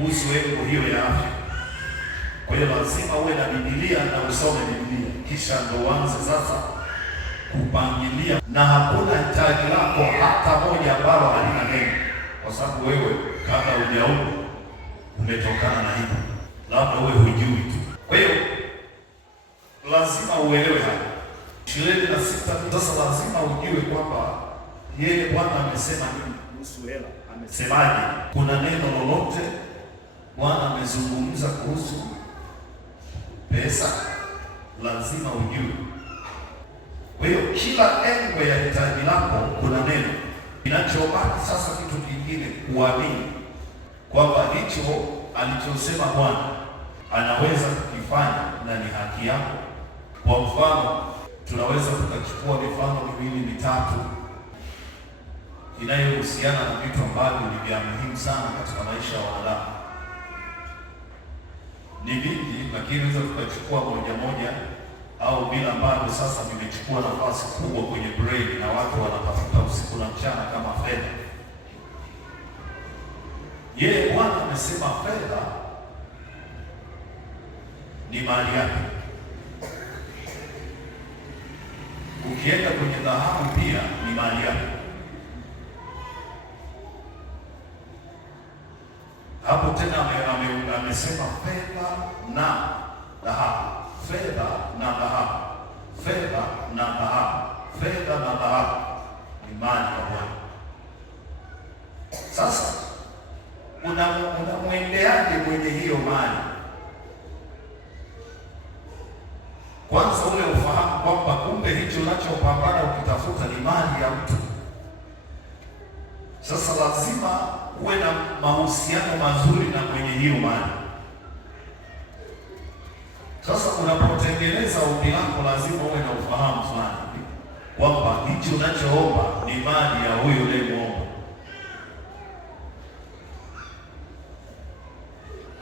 kuhusu engo hiyo ya afya. Kwa hiyo lazima uwe na Biblia na usome Biblia, kisha ndo uanze sasa kupangilia, na hakuna hitaji lako hata moja ambalo halina neno, kwa sababu wewe kabla hujaomba umetokana na hivyo, labda wewe hujui tu. Kwa hiyo lazima uelewe hapa 26. Sasa lazima ujue kwamba yeye Bwana amesema nini kuhusu hela, amesemaje. Kuna neno lolote Bwana amezungumza kuhusu pesa, lazima ujue. Kwa hiyo kila engo ya hitaji lako kuna neno. Kinachobaki sasa kitu kingine, kuamini kwamba hicho alichosema Bwana anaweza kukifanya na ni haki yako. Kwa mfano, tunaweza tukachukua mifano miwili mitatu inayohusiana na vitu ambavyo ni vya muhimu sana katika maisha ya wanadamu. Ni vingi, lakini tunaweza tukachukua moja moja au bila ambavyo sasa vimechukua nafasi kubwa kwenye brain na watu wanatafuta usiku na mchana, kama fedha. Yeye Bwana amesema fedha ni mali yake. Ukienda kwenye dhahabu pia ni mali yake. Hapo tena amesema fedha na dhahabu, fedha na dhahabu, fedha na dhahabu, fedha na dhahabu ni mali ya Bwana. Sasa unamwendeaje mwenye hiyo mali? Kwanza ule ufahamu kwamba kumbe hicho unachopambana ukitafuta ni mali ya mtu. Sasa lazima uwe na mahusiano mazuri na mwenye hiyo mali. Sasa unapotengeneza ombi lako, lazima uwe na ufahamu fulani kwamba hicho unachoomba ni mali ya huyo unayemwomba.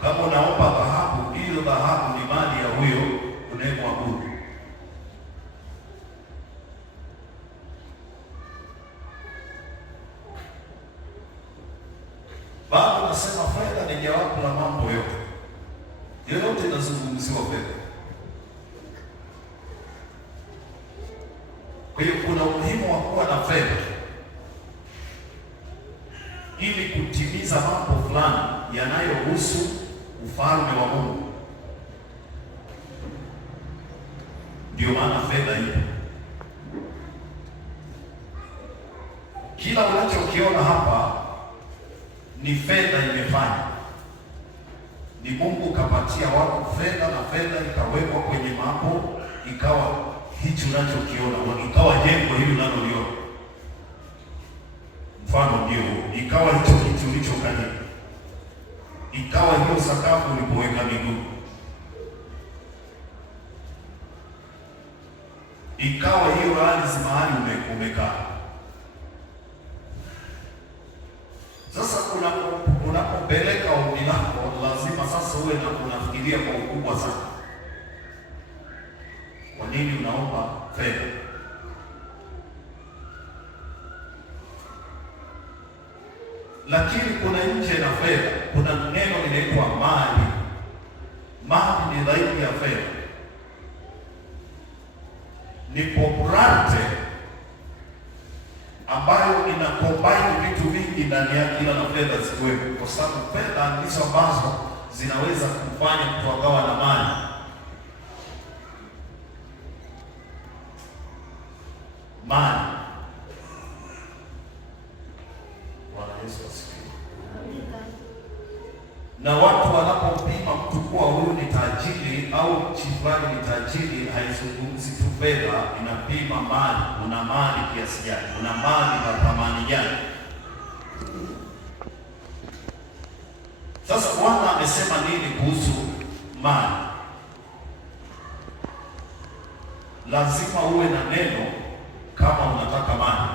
Kama unaomba dhahabu, hiyo dhahabu ni mali ya huyo unayemwabudu. Bado nasema fedha ni jawabu la mambo yote inazungumziwa fedha. Kwa hiyo kuna umuhimu wa kuwa na fedha ili kutimiza mambo fulani yanayohusu ufalme wa Mungu. Ndio maana fedha ipo. Kila unachokiona hapa ni fedha imefanya. Ni Mungu kapatia watu fedha, na fedha ikawekwa kwenye mambo, ikawa hicho unachokiona, ikawa jengo hili unaloliona. Mfano ndio ikawa hicho kitu ulichokalia, ikawa hiyo sakafu ulipoweka miguu, ikawa hiyo ardhi mahali umekaa. Sasa unapopeleka ombi lako, lazima sasa uwe na unafikiria kwa ukubwa sana. Kwa nini unaomba fedha? Lakini kuna nje na fedha, kuna neno linaitwa mali. Mali ni zaidi ya fedha, ni popularity ambayo ina combine vitu vingi ndani yake, ila na fedha zikiwepo, kwa sababu fedha ndizo ambazo zinaweza kufanya mtu akawa na mali. Mali. Bwana Yesu asifiwe. Na watu wanapopima mtu kuwa huyu ni tajiri au chifani ni tajiri, haizungumzi tu fedha, inapima mali. Una mali kiasi gani? Una mali na thamani gani? Sasa Bwana amesema nini kuhusu mali? Lazima uwe na neno kama unataka mali.